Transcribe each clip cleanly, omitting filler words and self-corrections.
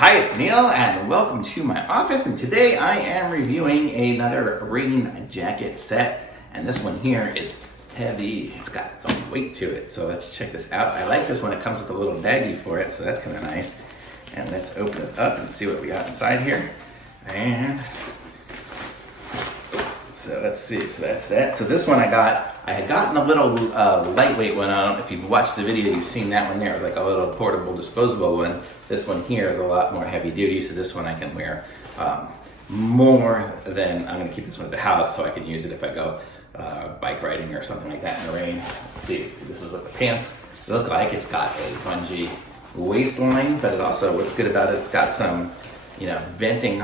Hi, it's Neil and welcome to my office, and today I am reviewing another rain jacket set, and this one here is heavy. It's got its own weight to it, so let's check this out. I like this one. It comes with a little baggie for it, so that's kind of nice. And let's open it up and see what we got inside here. And so let's see, so that's that. So this one I had gotten a little lightweight one. I don't know if you've watched the video, you've seen that one there. It was like a little portable disposable one. This one here is a lot more heavy duty, so this one I can wear more than, I'm gonna keep this one at the house so I can use it if I go bike riding or something like that in the rain. Let's see, this is what the pants look like. It's got a bungee waistline, but it also, what's good about it, it's got some, venting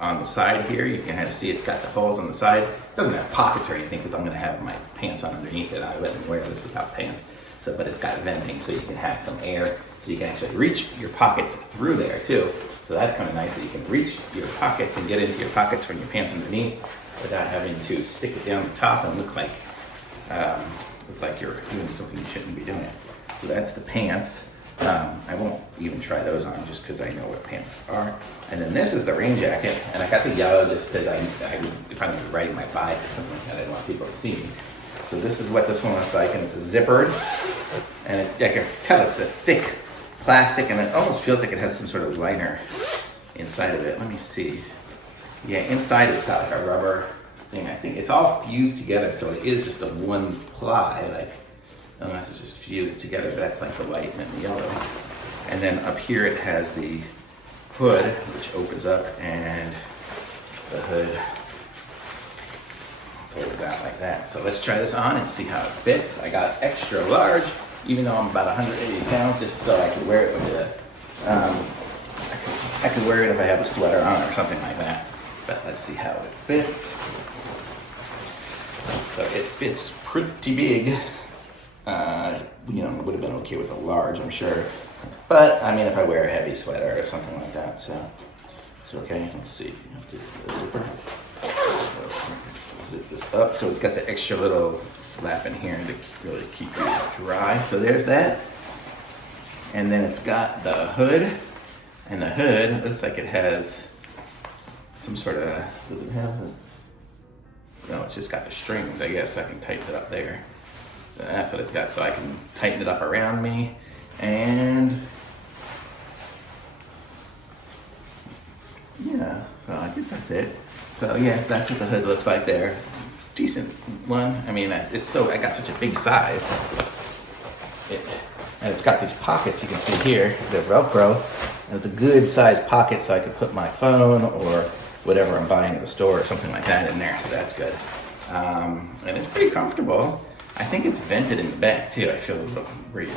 on the side here. You can kind of see it's got the holes on the side. It doesn't have pockets or anything because I'm gonna have my pants on underneath it. I wouldn't wear this without pants. So, but it's got venting so you can have some air. So you can actually reach your pockets through there too. So that's kind of nice that you can reach your pockets and get into your pockets from your pants underneath without having to stick it down the top and look like you're doing something you shouldn't be doing. So that's the pants. I won't even try those on just because I know what pants are. And then this is the rain jacket, and I got the yellow just because if I'm riding my bike or something like that, I don't want people to see me. So this is what this one looks like, and it's a zippered, and I can tell it's a thick plastic, and it almost feels like it has some sort of liner inside of it. Let me see. Yeah, inside it's got like a rubber thing. I think it's all fused together, so it is just a one ply, unless it's just fused together, but that's like the white and the yellow. And then up here it has the hood, which opens up, and the hood folds out like that. So let's try this on and see how it fits. I got extra large, even though I'm about 180 pounds, just so I could wear it with I could wear it if I have a sweater on or something like that. But let's see how it fits. So it fits pretty big. It would have been okay with a large, I'm sure. But, I mean, if I wear a heavy sweater or something like that, so it's okay. Let's see. Zip this up. So it's got the extra little flap in here to really keep it dry. So there's that. And then it's got the hood. And the hood looks like it has some sort of, does it have no, it's just got the strings. I guess I can tighten it up there. So that's what it's got. So I can tighten it up around me. And yeah, so I guess that's it. So yes, that's what the hood looks like there. Decent one. I mean, I got such a big size. And it's got these pockets you can see here. They're Velcro. And it's a good sized pocket so I could put my phone or whatever I'm buying at the store or something like that in there. So that's good. And it's pretty comfortable. I think it's vented in the back too. I feel a little weird.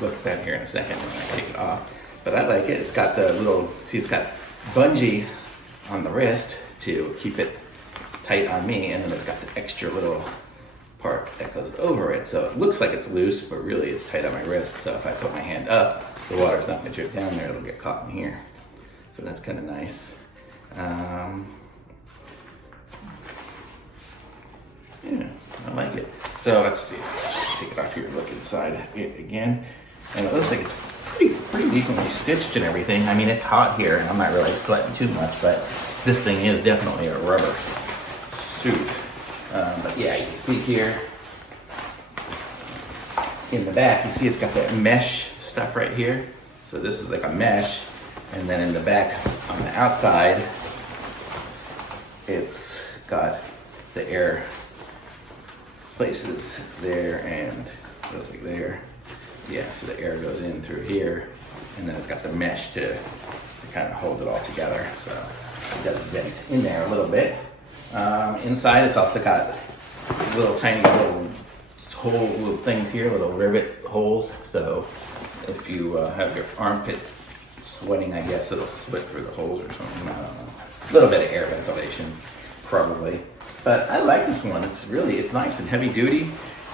Look at that here in a second when I take it off. But I like it. It's got the little, see, it's got bungee on the wrist to keep it tight on me, and then it's got the extra little part that goes over it. So it looks like it's loose, but really it's tight on my wrist. So if I put my hand up, the water's not gonna drip down there. It'll get caught in here. So that's kind of nice. Yeah, I like it. So let's see, let's take it off here, look inside it again. And it looks like it's pretty decently stitched and everything. I mean, it's hot here and I'm not really sweating too much, but this thing is definitely a rubber suit. But yeah, you can see here in the back, you see it's got that mesh stuff right here. So this is like a mesh. And then in the back on the outside, it's got the air places there and goes like there. Yeah, so the air goes in through here, and then it's got the mesh to kind of hold it all together. So it does vent in there a little bit. Inside, it's also got little tiny little things here, little rivet holes. So if you have your armpits sweating, I guess it'll sweat through the holes or something. I don't know. A little bit of air ventilation, probably. But I like this one. It's nice and heavy duty.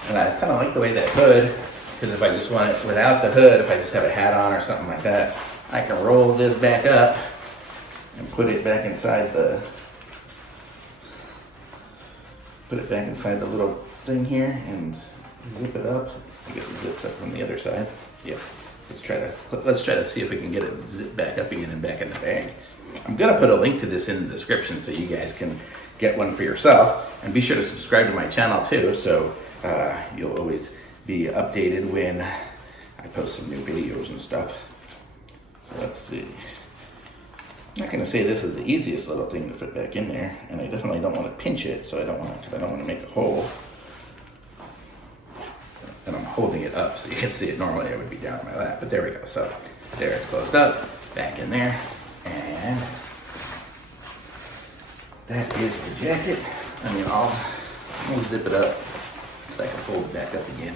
And I kind of like the way that hood, because if I just want it without the hood, if I just have a hat on or something like that, I can roll this back up and put it back inside the little thing here and zip it up. I guess it zips up from the other side. Yep. let's try to see if we can get it zipped back up again and back in the bag. I'm gonna put a link to this in the description so you guys can get one for yourself, and be sure to subscribe to my channel too, so you'll always be updated when I post some new videos and stuff. So let's see. I'm not gonna say this is the easiest little thing to fit back in there, and I definitely don't want to pinch it, so I don't want to make a hole. And I'm holding it up so you can see it. Normally I would be down in my lap, but there we go. So there, it's closed up, back in there, and that is the jacket. I mean, I'll zip it up so I can fold it back up again.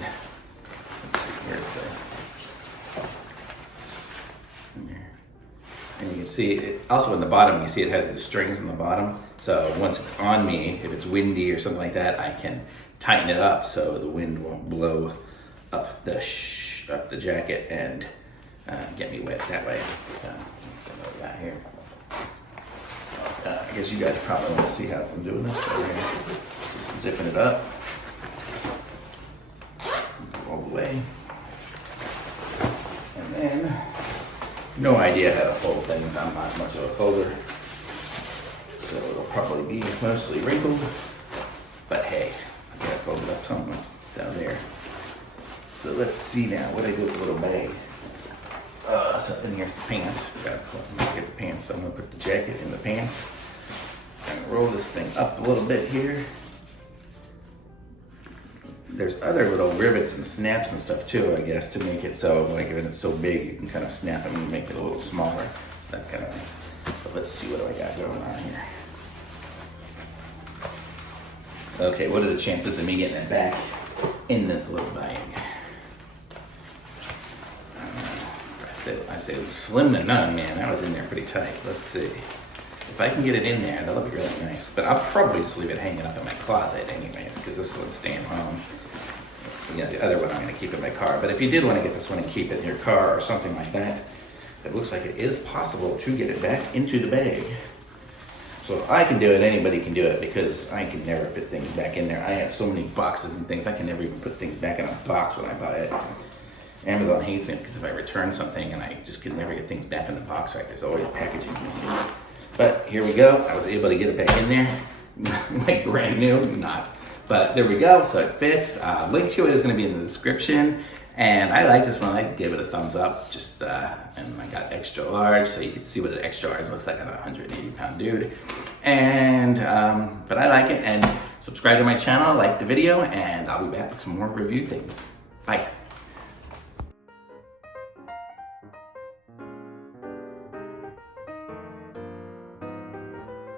Let's see, here's the, there. And you can see it, also in the bottom, you see it has the strings in the bottom. So once it's on me, if it's windy or something like that, I can tighten it up so the wind won't blow up the jacket and get me wet that way. Let's see what we got here. I guess you guys probably want to see how I'm doing this. So we're just zipping it up all the way, and then no idea how to fold things. I'm not much of a folder, so it'll probably be mostly wrinkled. But hey, I gotta fold it up somewhere down there. So let's see now what I do with the little bag. So then here's the pants. We gotta get the pants. So I'm gonna put the jacket in the pants and roll this thing up a little bit here. There's other little rivets and snaps and stuff too, I guess, to make it so, like, if it's so big, you can kind of snap it and make it a little smaller. That's kind of nice. But let's see what do I got going on here. Okay, what are the chances of me getting it back in this little bag? I say it was slim to none, man. That was in there pretty tight. Let's see. If I can get it in there, that'll be really nice. But I'll probably just leave it hanging up in my closet anyways, because this one's staying home. You know, the other one I'm going to keep in my car. But if you did want to get this one and keep it in your car or something like that, it looks like it is possible to get it back into the bag. So if I can do it, anybody can do it, because I can never fit things back in there. I have so many boxes and things, I can never even put things back in a box when I buy it. Amazon hates me because if I return something and I just can never get things back in the box right, there's always packaging missing. But here we go. I was able to get it back in there, like brand new, not. But there we go. So it fits. Link to it is going to be in the description. And I like this one. I give it a thumbs up. Just and I got extra large, so you can see what an extra large looks like on a 180-pound dude. And but I like it. And subscribe to my channel, like the video, and I'll be back with some more review things. Bye.